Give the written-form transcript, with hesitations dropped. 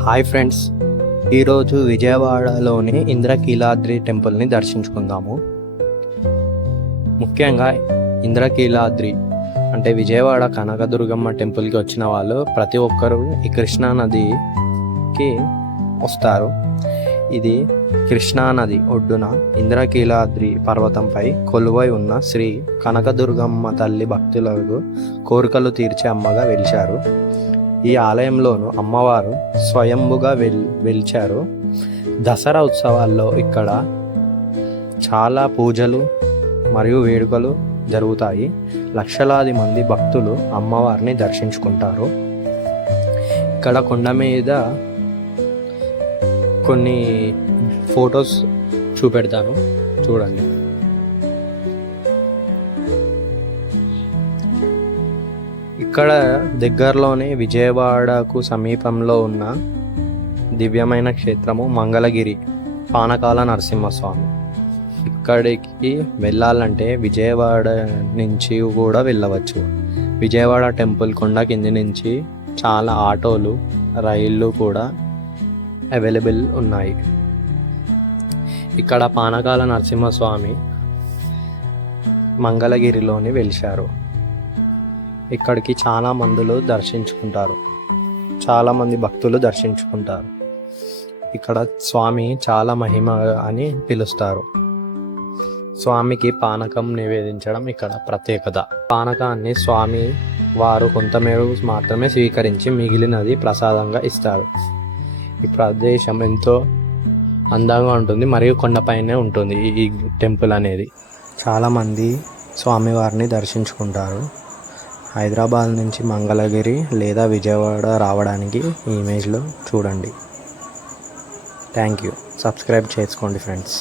Hi friends, ఈరోజు విజయవాడలోని ఇంద్రకీలాద్రి టెంపుల్ని దర్శించుకుందాము. ముఖ్యంగా ఇంద్రకీలాద్రి అంటే విజయవాడ కనకదుర్గమ్మ టెంపుల్కి వచ్చిన వాళ్ళు ప్రతి ఒక్కరూ ఈ కృష్ణానదికి వస్తారు. ఇది కృష్ణానది ఒడ్డున ఇంద్రకీలాద్రి పర్వతంపై కొలువై ఉన్న శ్రీ కనకదుర్గమ్మ తల్లి భక్తులకు కోరికలు తీర్చే అమ్మగా వెలిచారు. ఈ ఆలయంలోను అమ్మవారు స్వయంభుగా వెలిచారు. దసరా ఉత్సవాల్లో ఇక్కడ చాలా పూజలు మరియు వేడుకలు జరుగుతాయి. లక్షలాది మంది భక్తులు అమ్మవారిని దర్శించుకుంటారు. ఇక్కడ కొండ మీద కొన్ని ఫొటోస్ చూపెడతాను, చూడండి. ఇక్కడ దగ్గరలోనే విజయవాడకు సమీపంలో ఉన్న దివ్యమైన క్షేత్రము మంగళగిరి పానకాల నరసింహస్వామి. ఇక్కడికి వెళ్ళాలంటే విజయవాడ నుంచి కూడా వెళ్ళవచ్చు. విజయవాడ టెంపుల్ కొండ కింది నుంచి చాలా ఆటోలు, రైళ్ళు కూడా అవైలబుల్ ఉన్నాయి. ఇక్కడ పానకాల నరసింహస్వామి మంగళగిరిలోని వెలిశారు. ఇక్కడికి చాలా మంది భక్తులు దర్శించుకుంటారు. ఇక్కడ స్వామి చాలా మహిమ అని పిలుస్తారు. స్వామికి పానకం నివేదించడం ఇక్కడ ప్రత్యేకత. పానకాన్ని స్వామి వారు కొంతమేర మాత్రమే స్వీకరించి మిగిలినది ప్రసాదంగా ఇస్తారు. ఈ ప్రదేశం ఎంతో అందంగా ఉంటుంది మరియు కొండపైనే ఉంటుంది ఈ టెంపుల్ అనేది. చాలామంది స్వామివారిని దర్శించుకుంటారు. హైదరాబాద్ నుంచి మంగళగిరి లేదా విజయవాడ రావడానికి ఈ ఇమేజ్లో చూడండి. Thank you. సబ్స్క్రైబ్ చేసుకోండి ఫ్రెండ్స్.